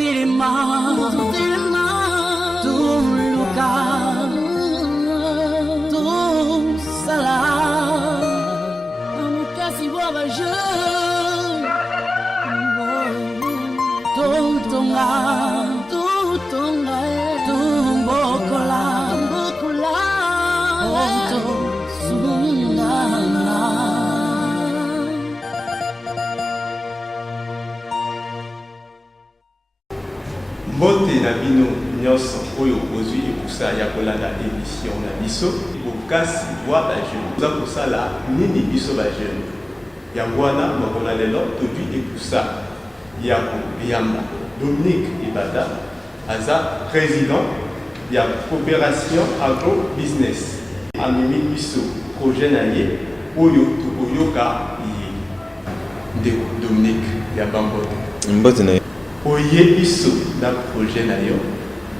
Motilima, Tum Luka, Tum Salam, Amukasi Baba Je, Tum Tonga, Tum Tonga, Tum Bokola, Tum Sungana. Mbote na bino nyonso oyo ozwi ekusa ya kolanda émission na biso bokasi bwa bajeune oza kosala nini biso bajeune yango wana mokolo lelo tozwi ekusa ya koyamba Dominique Ibada aza président ya coopération agro business amemi biso projet na ye oyo tokoyoka ye ndeko Dominique ya bambote mbote na oye biso na projet na yo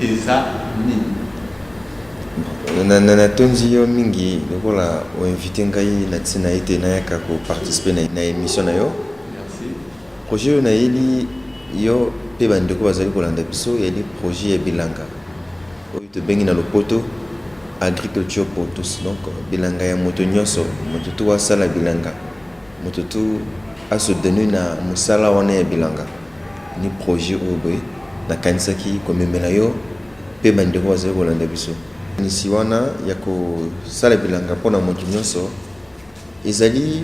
eza nini na tondi yo mingi lokola oinvite ngai na ntina ete nayaka koparticipe na émission na yo. Merci. Projet oyo nayeli yo mpe bandeko bazali kolanda biso yali projet ya bilanga oyo tobengi na lopoto agriculture pour tous, donc bilanga ya moto nyonso, moto tu asala bilanga, moto tu asodenu na musala wana ya bilanga ni projet oyo na kanisaki komemela yo pe bandeko bazali kolanda biso nisi wana ya kosala bilanga mpona moto nyonso ezali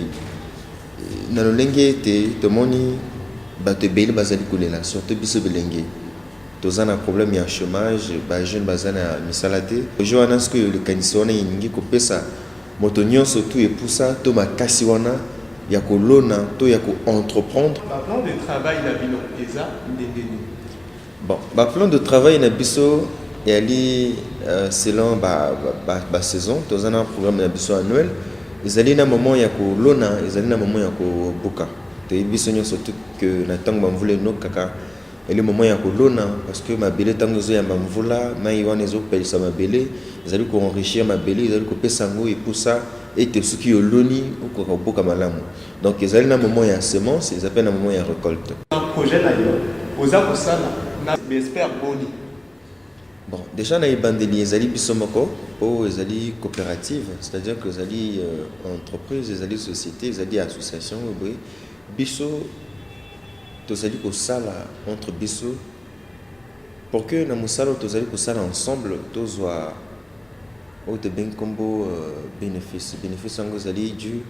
na lolenge ete tomoni bato ebele bazali kolela surtout biso bilenge toza na problème ya chômage bajeune baza na misala te projet wana sikoyo likanisi wana elingi kopesa moto nyonso tu epusa to makasi wana ya kolona to ya koentreprendre. Plan de travail na bino eza ndenge nini? Bon, plan de travail na biso yali selon ba saison toza na programme na biso annuel ezali na moment ya kolona ezali na moment ya kobuka te biso nyonso tout que na tango bamvula enokaka ele moment ya kolona parce que mabele tango ezoyamba mvula mai wana ezopelisa mabele ezali koenrichir mabele ezali kopesa yango epusa ete soki oloni okoka kobuka malamu donc ezali na moment ya semence ezapena na moment ya récolte. Projet na yo oza kosala na j'espère boni. Bon, déjà na ebandeli ezali biso moko po ezali coopérative, c'est-à-dire que ezali entreprise, ezali société, ezali association boye biso tozali kosala entre biso pour que na mosala tozali kosala ensemble tozwa oyo tobengi kombo bénéfice yango ezali dû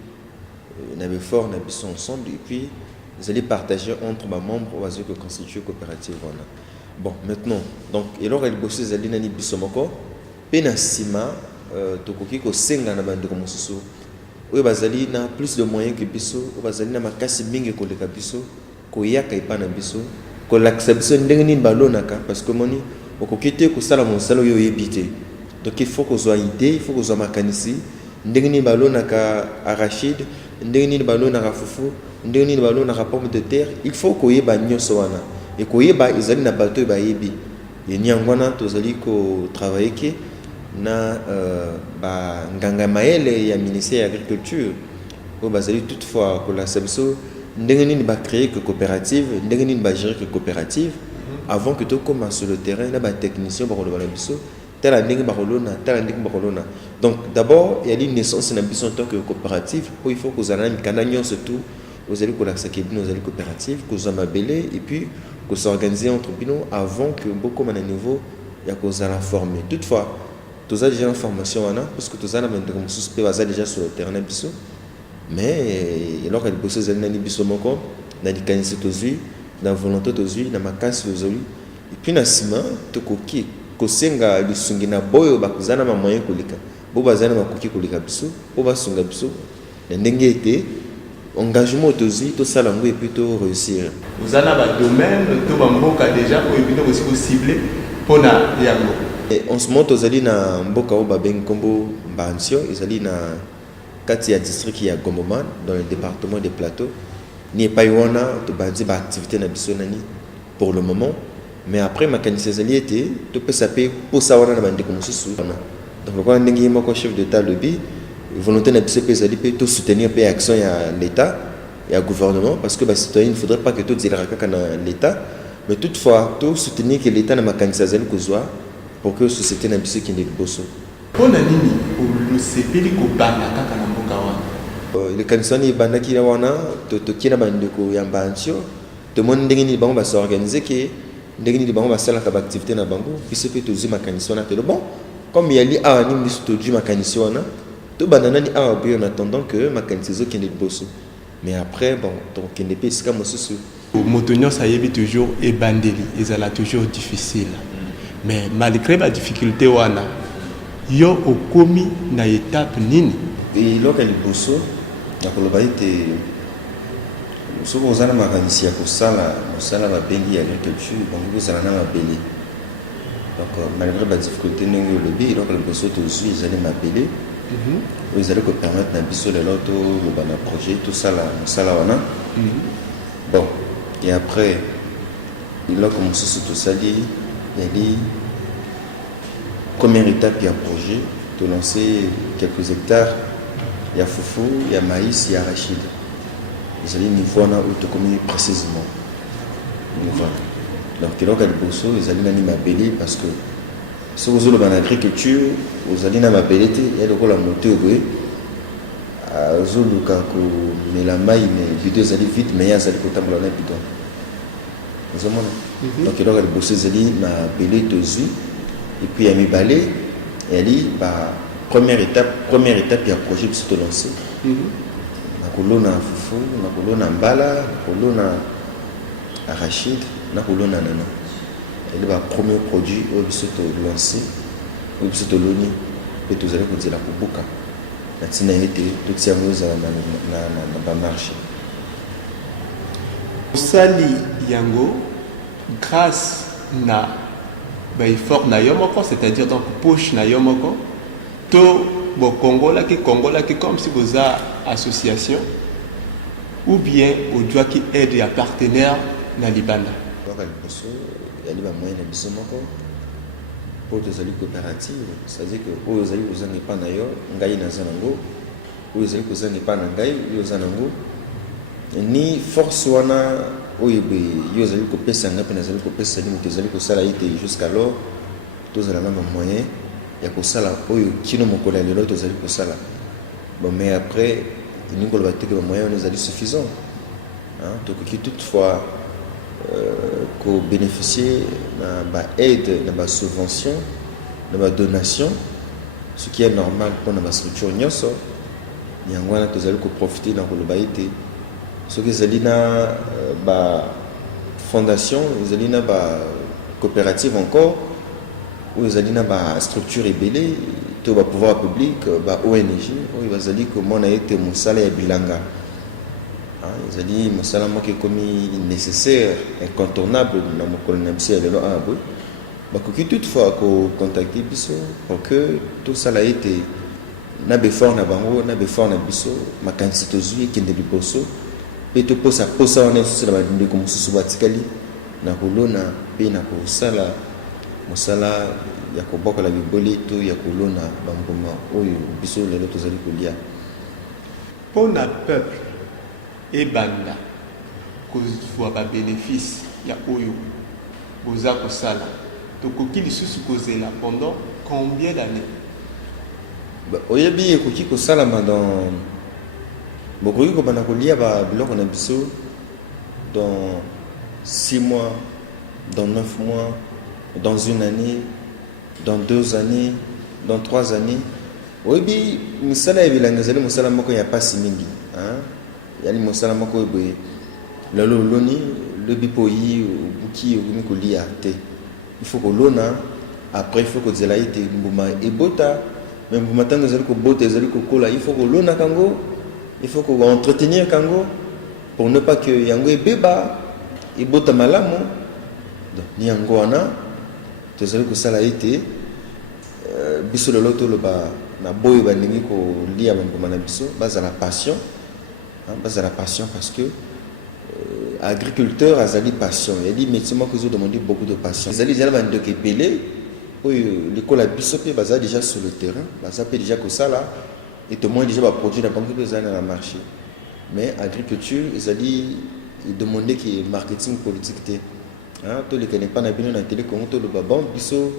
na befort na biso ensemble et puis ezali partager entre bamembre oyo bazali koconstituer coopérative wana. Bon, maintenant, donc, et alors elle bosse ezali nani biso moko pe na nsima tokoki kosenga na bandeko mosusu oyo bazali na plus de moyens que biso oyo bazali na makasi mingi koleka biso koyaka epa na biso kolakisa biso ndenge nini balonaka parce que moni okoki te kosala mosala oyo oyebi te donc il faut kozwa idée il faut kozwa makanisi ndenge nini balonaka arachide ndenge nini balonaka fufu ndenge nini balonaka pomme de terre il faut koyeba nyonso wana et koyeba ezali na bato bayebi yango wana tozali kotravaille ke na nganga maele ya ministère ya agriculture oyo bazali toutefois kolakisa biso ndenge nini bacréer que coopérative ndenge nini bagérer que coopérative avant que tokoma sur le terrain na batechnicien bakoloba na biso tala ndenge bakolona tala ndenge bakolona. Donc d'abord il y a une naissance na biso en tant que coopérative po il faut kozala na mikanda nyonso tout ozali kolakisa ke bino ozali coopérative kozwa mabele et puis que s'organiser entre bino avant que beaucoup de niveau ya kozala formé. Toutefois tous a déjà une formation parce que tous a déjà sur le terrain biso mais alors qu'elle bosse les années biso moko na likanisi tozui na volonté tozui na makasi tozui et puis na sima tokoki kosenga lisungi na boyo bakuzana ma moyen kolika bo bazana makoki kolika biso bo basunga biso na ndenge ete engagement tozui to sala ngo et puis to réussir. Vous avez un domaine to bamboka déjà ou bino aussi ciblé pour na yango. Et en ce moment tozali na mboka o babeng kombo Mbansio ezali na kati ya district ya Gomboman dans le département des Plateaux ni pa wana to bandi ba activité na biso nani pour le moment mais après makanisi ezali ete to pesa pe pour ça wana na bandeko mosusu donc le quoi ndenge moko chef d'état lebi volonté na biso pe ezali pe to soutenir pe action ya l'état et à gouvernement parce que les citoyens il ne faudrait pas que tout dilera kaka na l'état Mais toutefois, tout soutenir que l'État n'a pas candidat pour que la société n'a pas qui n'est pas bosso. Pour la nini, le CPD ko bana kaka na mboka wana. Le candidat ni bana ki wana to kina bandeko ya mbancho to mon ndenge ni bango ba s'organiser que ndenge ni bango ba sala ka activité na bango puis peut to zima candidat na te bon comme il y a li a ni misu to du candidat wana to banana ni a en attendant que ma candidat qui n'est pas bosso. Mais après bon donc il n'est pas ce comme ce Motonyo ça y est toujours et bandeli, et ça là toujours difficile. Mais malgré la difficulté wana, yo okomi na étape nini. Et lorsque les bosso, na koloba ite, so ko zana makanisi ya kosala mabeli ya agriculture, bango ko zana na mabeli. Donc malgré la difficulté ndenge lobi, lorsque les bosso to zui ezali mabeli, ils allaient ko permettre na biso le loto le bana projet tout ça là wana. Bon. Et après, il a commencé tout ça, il y a dit, première étape, il y a un projet de lancer quelques hectares, il y a foufou, il y a maïs, il y a arachide. Ils allaient niveau là où tu communiques précisément. Donc, il y a des bossos, ils allaient dans ma parce que si vous avez en agriculture, vous allez dans ma belle, il y a la montée au bruit. Mais la maille, mais vidéo allait vite, mais il y a des potable dans les bidons. Donc il y a des bosses na belé tozu et puis il y a mes balais et ali bah première étape il y a projet pour se lancer. Na kolona fufu, na kolona mbala, na kolona arachide, na kolona nana. Et le premier produit au se lancer, au se loni et tous allez dire la kubuka. La tina été tout ça na marché. Sali yango grâce na effort na yomoko, c'est-à-dire donc poche na yomoko, to bo Congola qui comme si vous avez association ou bien au doit qui aide ya partenaire na libanda. Il y a des moyens de bisomoko pour des coopératives, c'est-à-dire que aux alliés vous en pas d'ailleurs, ngai na zanango, aux alliés vous en pas ngai, yo zanango. Ni force wana oyebe yo zali ko pesa ngapa na zali ko pesa ni mutezali ko sala ite jusqu'alors tous ala na moyen ya ko sala oyo kino mokola lelo to zali ko sala bon mais après ni ko ba teke moyen on zali suffisant hein donc qui toutefois ko bénéficier na ba aide na ba subvention na ba donation ce qui est normal pour na ba structure nyoso yangwana to zali ko profiter na ko ba ite ce que Zalina fondation, Zalina coopérative encore, ou Zalina structure ébélée, tout va pouvoir public, ONG, ou Zali comme on a été mon salaire bilanga. Zali mon salaire qui est comme nécessaire, incontournable dans mon colonisation de l'Arabe. Que toutefois qu'on contacte biso pour que tout ça a été na befort na bango, na befort na biso, ma quantité zui qui ne dit pas ça. Et tout pour ça on est sur la bande comme ce soit tikali na kolona pe na kosala mosala ya koboko la biboli to ya kolona bamboma oyo biso lelo tozali kolia pour na peuple et banda que soit pas bénéfice ya oyo boza kosala to koki lisusu kozela pendant combien d'années oyebi ekoki kosala dans bokoki kobanda kolia biloko na biso dans 6 mois, dans 9 mois, dans 1 année, dans 2 années, dans 3 années. Oyebi misala ebilanga zali mosala moko ya pasi mingi yani mosala moko eboye lelo loni lobi poyi buki okomi kolia te il faut kolona après il faut kozela ite mbuma ebota mais mbuma ntango ezali kobota ezali kokola il faut kolona kango. Il faut qu'on entretenir kango pour ne pas que yango ebeba ebota malamu donc ni yango wana tozali kosala ite biso lelo toloba na boyo balingi kolia bambuma na biso bazala passion parce que agriculteur azali passion il dit métier moi que je demande beaucoup de passion azali déjà bandeko ebele oyo l'école biso pe bazali déjà sur le terrain bazali déjà kosala et tout le monde déjà va produire dans le marché. Mais l'agriculture, ils demandaient que le marketing politique était. hein, tous les qui n'est pas na bino na télé Congo to le babon biso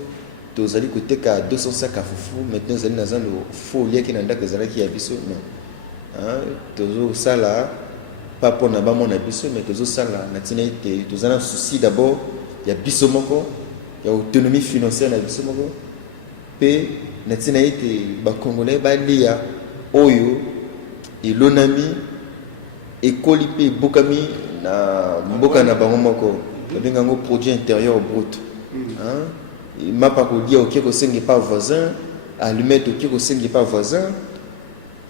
tozali koteka 200 sacs à fufu maintenant zali na zando fo lia ki na ndaka zalaki ya biso non hein tozo sala pas pour na ba mona biso mais tozo sala na tina ite tozana souci d'abord ya biso moko ya autonomie financière na biso moko pe na tina ite ba congolais ba lia oyo elonami ekoli pe bokami na mboka na bango moko tobenga ngo produit intérieur brut hein mapa ko dia okie ko sengi pas voisin allumette okie ko sengi pas voisin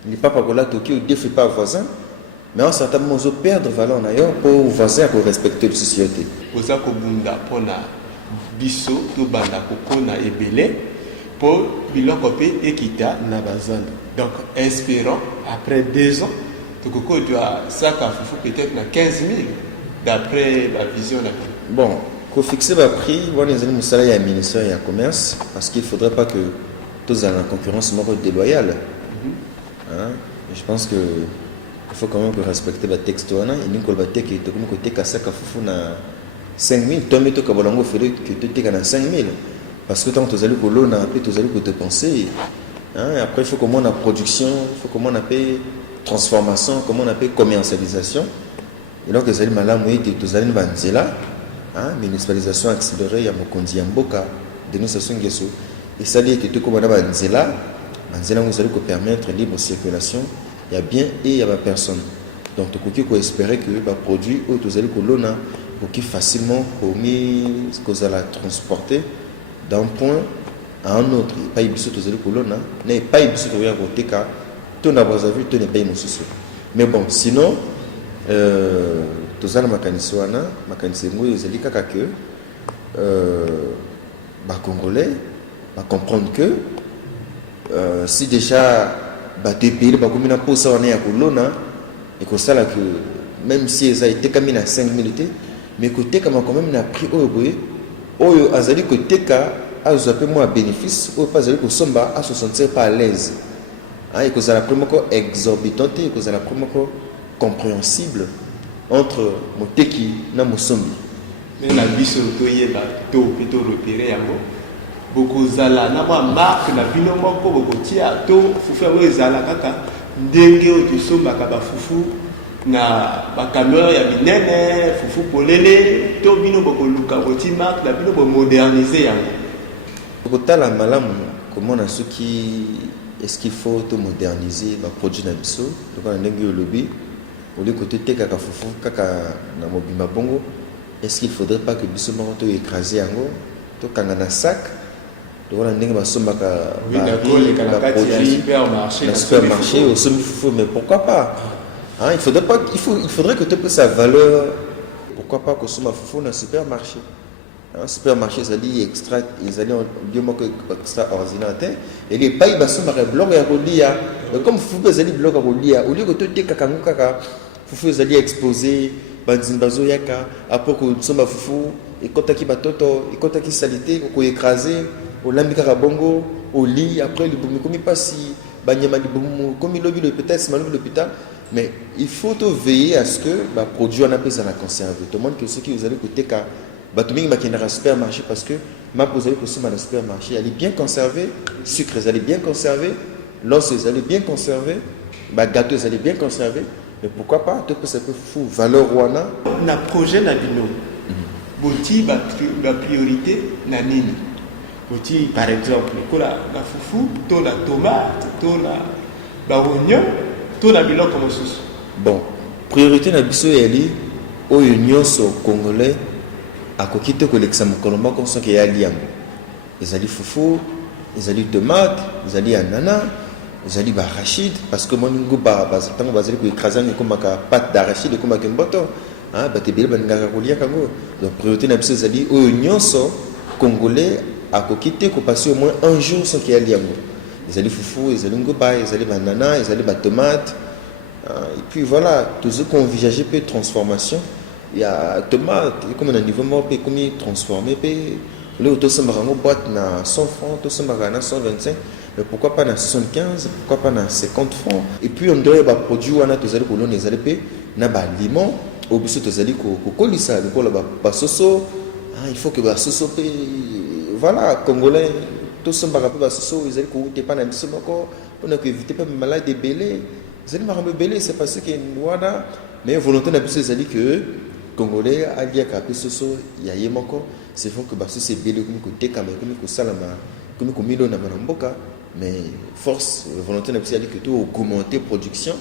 les papa ko la toki o défi pas voisin mais on certainement zo perdre valeur na yo pour voisin pour respecter la société oza ko bunda pona biso to banda ko kona ebele pour biloko pe ekita na bazando donc espérons après 2 ans tu dois ça peut-être na 15 000 d'après la vision là. Bon, faut fixer le prix, on les allons salaire à ministère et à commerce parce qu'il faudrait pas que tous aient la concurrence déloyale. Hein? Je pense que il faut quand même que respecter le texte là et nous qu'on va te que tu comme côté kasa ka fufu na 5 000 toi mais toi ka bolongo fait que tu te na 5 000 parce que tant que tu allais ko lona puis tu allais ko te penser hein? Et après il faut comment on a production, il faut comment on a payé transformation, comment on appelle commercialisation. Et donc, les malades, tous les banzela, municipalisation accélérée, il y a Mokondi Mboka, dénonciation Gesso. Et ça dit que tout comme on a banzela, banzela vous allez permettre libre circulation, il y a bien et il y a personne. Donc, tout ce qu'on espérer que les produits, tous allez colonna, pour qu'ils facilement, qu'on allait transporter d'un point à un autre. Pas ibiso tous allez colonna, n'est pas ibiso pour y avoir des cas. Tout n'a pas vu, tout n'est pas mon souci. Mais bon, sinon, tout ça, ma canisouana, ma canisouana, ils ont dit que les Congolais va comprendre que si déjà des pays, comme on ça, on est à Colonna, et que ça, même si ils ont été comme à 5 minutes, mais côté comme quand même, on a pris au bruit, au azali côté ka, à vous appeler moi bénéfice, ou pas azali que somba à se sentir pas à l'aise. Et que ça la première exorbitante et que ça la première compréhensible entre Moteki et Mosombi. Mais la vie sur le toye to plutôt repérer yango. Beaucoup zala na moi marque na bino moko boko tia to fufu wa zala kaka ndenge o tisomba ka ba fufu na ba camion ya binene fufu polele to bino boko luka boti marque na bino bo moderniser yango. Boko tala malamu comment na suki est-ce qu'il faut tout moderniser les produits na biso donc on a un lobby au lieu côté te kaka fufu kaka na mobimba bongo est-ce qu'il faudrait pas que biso moko to écraser yango to kanga na sac donc on a ndenge basomba ka supermarché au semi fufu mais pourquoi pas hein, il faudrait que tu aies sa valeur pourquoi pas que soma fufu na supermarché. Un supermarché, ils allaient extraordinaire. Et les pays sont blocs à Rolia. Comme vous avez blocs à Rolia, au lieu que tu aies kaka, vous allez exposer, banzimbazo yaka, après que tu sois fufu, et quand tu as batoto, et quand tu as salité, ou écrasé, au lambika bongo, au lit, après le boum, comme il passe, banyama du boum, comme il lobby l'hôpital, c'est mal l'hôpital. Mais il faut veiller à ce que le produit en appelle à conserver. Tout le monde que ceux qui vous allez côté ka. Batuming makinara supermarché parce que ma posée que ce supermarché elle est bien conservée, sucre elle est bien conservé, l'os elle est bien conservé, gâteau elle est bien conservé, mais pourquoi pas tout ça peut fou valeur wana na projet na bino. Boti la priorité na nini. Boti par exemple kola la fufu, to la tomate, to la oignon, to la biloko mosusu. Bon, priorité na biso eli oyo nyonso congolais à kokite kolekisa mokolomba konso ke ya liambo ezali fufu ezali tomate ezali anana ezali ba arachide parce que moningo tango bazali ko écraser ni comme ka pâte d'arachide comme ka mboto ah ba tebele bangaka kolia kango donc priorité na biso ezali oyo nyonso congolais à kokite ko passer au moins un jour sans ke ya liambo ezali fufu ezali ngoba ezali banana ezali ba tomate et puis voilà tout ce qu'on envisager peu transformation. Il y a tomate, comme on a niveau mort, comme il transformé, le auto se marre en boîte na 100 francs, tout se marre na 125, mais pourquoi pas na 75, pourquoi pas na 50 francs. Et puis on doit ba produit on a tous les colons les alpes, na ba limon, au biso tous les cocolisa, le col ba soso, il faut que basoso pe voilà congolais tout somba pe basoso ils allaient ko pas na biso moko on a que éviter pas malade belé ils allaient marambe belé c'est parce que wana mais volonté na biso ils que congolais a dia ka pe soso ya yemoko c'est faut que basoso belé comme ko tekama comme ko salama comme ko milo na mboka mais force volonté na biso que tu augmenter production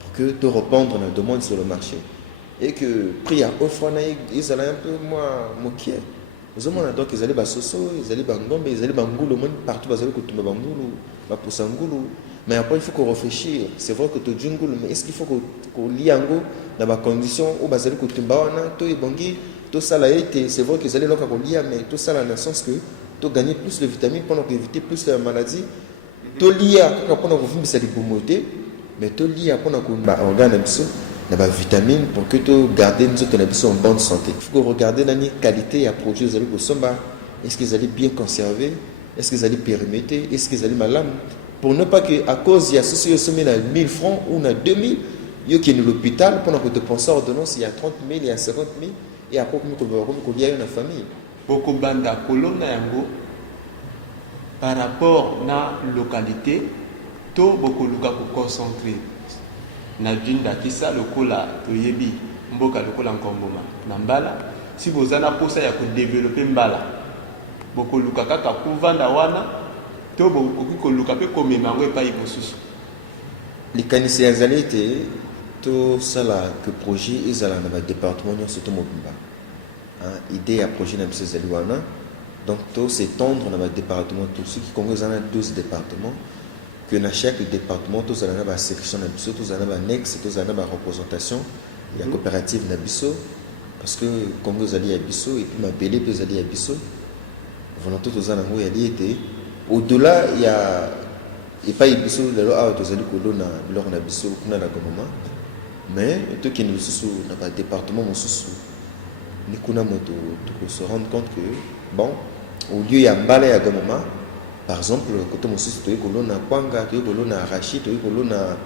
pour que tu répondre à la demande sur le marché et que prix à offre ils allaient un peu moi moquer aux hommes donc ils allaient basoso ils allaient bangombe ils allaient bangoulou partout ils allaient kotumba bangoulou ba posangoulou mais après il faut qu'on réfléchisse c'est vrai que tu djungoulou mais est-ce qu'il faut qu'on liango dans ba condition où bazali kotumba wana to ebongi to sala été c'est vrai qu'ils allaient loka ko lia mais tout ça dans le sens que tu gagner plus de vitamines pour éviter plus de maladies to lia pour kofumbisa lipomoté mais to lia pour ko ba organe biso na ba vitamines pour que tu garder nous autres en bonne santé. Il faut regarder la qualité à produire les aliments somba. Est-ce qu'ils allaient bien conserver? Est-ce qu'ils allaient périméter? Est-ce qu'ils allaient mal pour ne pas que à cause il y a ceci semaine à 1000 francs ou à 2000 il y a qui est dans l'hôpital pendant que tu penses à ordonnance il y a 30 000 il y a 50 000 et après comme il y a une famille. Beaucoup banda colonna yango par rapport na localité to beaucoup luka ko concentrer na jinda kisa lokola toyebi mboka lokola nkomboma na mbala si bozana posa ya ko développer mbala boko luka kaka kuvanda wana to boko ko luka pe komema ngo epai mosusu likanisi yazali te to sala que projet ezala na ba département nyonso to mobimba idée ya projet na biso ezali wana donc to s'étendre na ba département tout ce qui congo ezana 12 départements que dans chaque département tous allons avoir section na biso tous allons avoir annexe tous allons avoir représentation il y a coopérative na biso parce que Congo zali ya biso et puis ma belé peut zali ya biso volonté tous allons ngo yali été au-delà il y a et pas biso lelo a tous allons kolona lor na biso kuna na gomoma mais tout qui nous sous na ba département mosusu ni kuna moto to se rendre compte que bon au lieu ya mbala ya gomoma. Par exemple, quand on se dit que l'on a kwanga, que l'on a arachide, que l'on a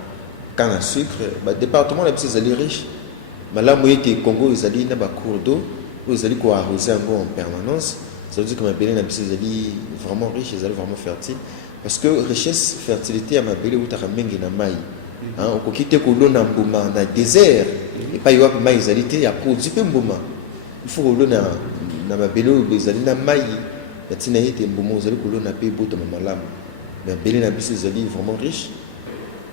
canne à sucre, le département là c'est riche. Mais là, moi, le Congo, ils allaient dans un cours d'eau, ils allaient arroser en permanence. Ça veut dire que ma belle c'est vraiment riche, ils allaient vraiment fertile. Parce que richesse, fertilité à ma belle, où tu as ramené na maï. On peut quitter que l'on a un bouma dans le désert, et pas y avoir maï, ils allaient il y a produit un bouma. Il faut que l'on a ma belle, ils allaient na maï. Yatina été mbomo zali kolona pe boto malamu mais belé na biso zali vraiment riche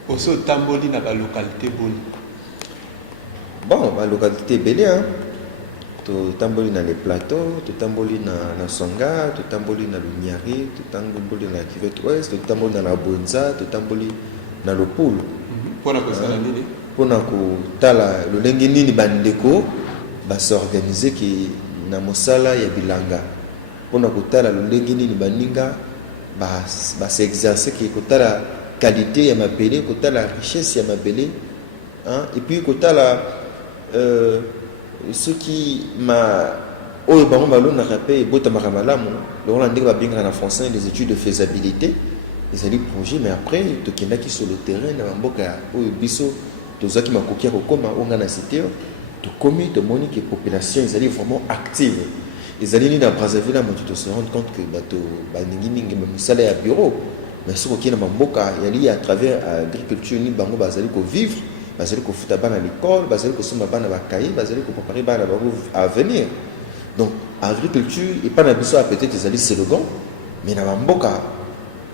oso tamboli na ba localité boni bon ba localité belé to tamboli na les plateaux to tamboli na Songa to tamboli na Lunyari to tamboli na Kivet Ouest to tamboli na Bonza to tamboli na Lopulu pona ko sala nini pona ko tala lolenge nini bandeko ba s'organiser ki na mosala ya bilanga on a kotala lolenge nini baninga ba s'exercer qui kotala qualité ya mabele kotala richesse ya mabele et puis kotala ce qui ma oyo bango balona rappé bota maramalamu le Hollandais va bien en français les études de faisabilité les ali projet mais après to kenda ki sur le terrain na mboka oyo biso tozaki makokia kokoma onga na cité to komi de monique population ils allaient vraiment active. Les années dans Brazzaville, tu te rends compte que bateau baningi misala ya bureau mais ce qui est dans mboka yali à travers agriculture ni bango bazali ko vivre bazali ko futa bana à l'école bazali ko soma bana ba cahier bazali ko préparer bana ba à venir donc agriculture et pas na biso peut-être les ali slogan mais na mboka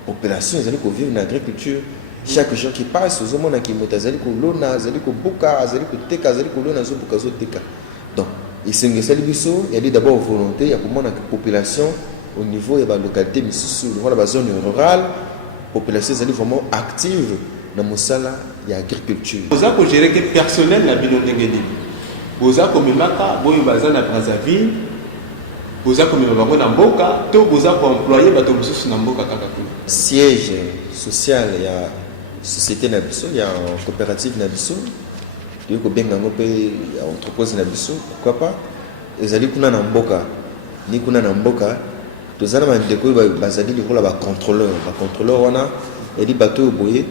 population ils ko vivre dans agriculture chaque jour qui passe aux hommes qui motazali ko lona zali ko buka zali ko teka zali ko lona zo buka zo teka donc et c'est que il y a d'abord volonté il y a pour moi la population au niveau de la localité mais sur la zone rurale population est vraiment active dans mosala il y a agriculture vous avez gérer que personnel la bino ndengeni vous avez comme maka boyo bazana Brazzaville vous avez comme bango na mboka to vous avez employé bato mususu na mboka kaka siège social il y a société na biso il y a coopérative na biso il y a une entreprise na biso pourquoi pas ezali kuna na mboka ni kuna na mboka tozana mandeko bazali likola ba contrôleur wana edi bato boye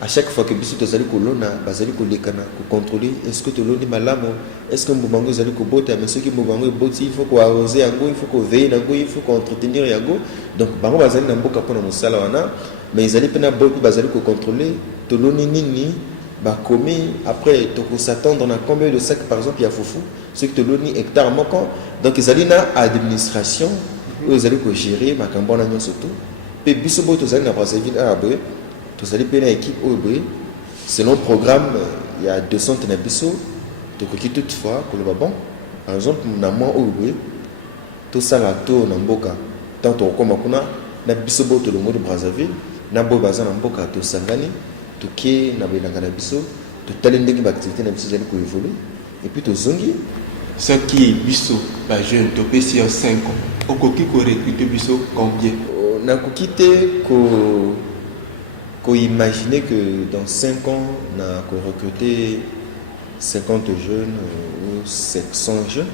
à chaque fois que biso tozali kolona bazali kolekana contrôler est-ce que toloni malamu est-ce que mbubango ezali kobota mais ceux qui mbubango eboti il faut ko arroser yango il faut ko veiller yango il faut ko entretenir yango donc bango bazali na mboka pona mosala wana mais ezali pena boki bazali ko contrôler toloni nini bakomi après toko s'attendre na combien de sacs par exemple ya fufu ceux qui toloni hectare moko donc ezali na administration ou ezali ko gérer makambo na nyoso tout pe biso boto ezali na Brazzaville arabe tous allez payer l'équipe au bruit selon le programme il y a 200 tenabiso donc qui toutefois que le bon par exemple na moi au bruit tout ça la tour na mboka tant on comme kuna na biso boto le mode Brazzaville na bo baza na mboka to sangani to ke na belanga na biso to talendeki ba activité na biso zali ko évoluer et puis to zongi ce qui est biso ba jeune to pesi en 5 ans au koki ko recruter biso combien na ko quitter ko imaginer que dans 5 ans, on a recruté 50 jeunes ou 700 jeunes.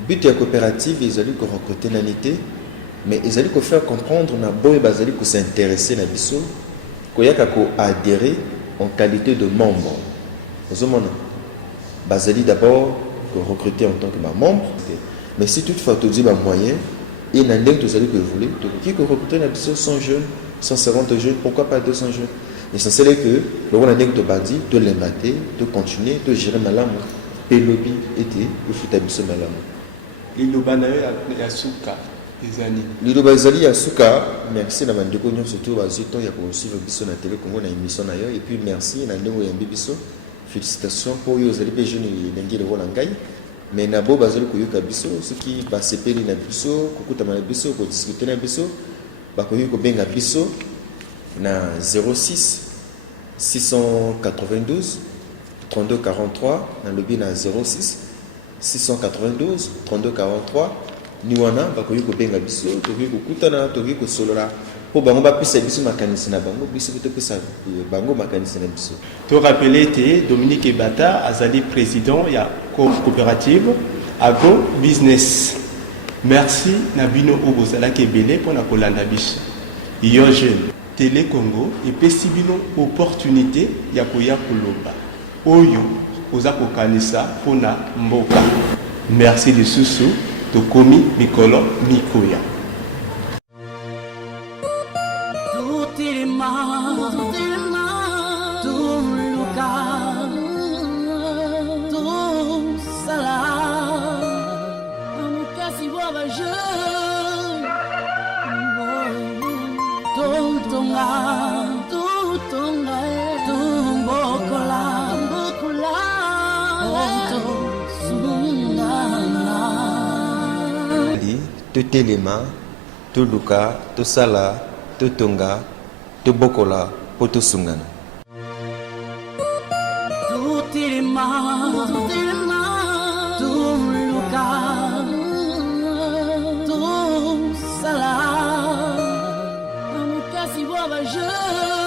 Le but de la coopérative, ils allaient recruter l'année, mais ils allaient faire comprendre que s'intéresser à biso, qu'il y a adhérer en qualité de membre. Vous avez d'abord recruter en tant que membre, mais si toutefois tu dis moyen, et il y a des gens qui voulaient, qui recruter la biso 100 jeunes. 150 jeunes, pourquoi pas 200 jeunes? L'essentiel est que le roi n'a pas dit de les mater, de continuer, de gérer malam. Et le lobby était le foutabissé malam. L'ilobana yasuka, les années. L'ilobana yasuka, merci na mandeko nyo surtout bazito ya ko suivre biso na télé Congo na émission na yo et puis merci na ndeko ya biso. Félicitations pour yo zali pe jeune ndengi le rôle ngai. Mais na bo bazali ko yoka biso, ce qui va sepeli na biso, kokuta na biso, ko discuter na biso. Bakoyi ko benga biso na 06 692 32 43 na lobby na 06 692 32 43 ni wana bakoyi ko benga biso tokoyi ko kutana tokoyi ko solola po bango ba pisa biso makanisi na bango biso to pisa bango makanisi na biso to rappeler te Dominique Ebata azali président ya coopérative Ago Business. Merci Nabino Obozala Kebele pour la kolanda biso. Yo jeune Télé Congo et pesi bino opportunité ya koya koloba. Oyo oza kokanisa pona mboka. Merci de susu to komi mikolo mikoya. To telema, to luka, to sala, to tonga, to bokola, poto sungana. To telema, to luka, to sala, amukasi baba je.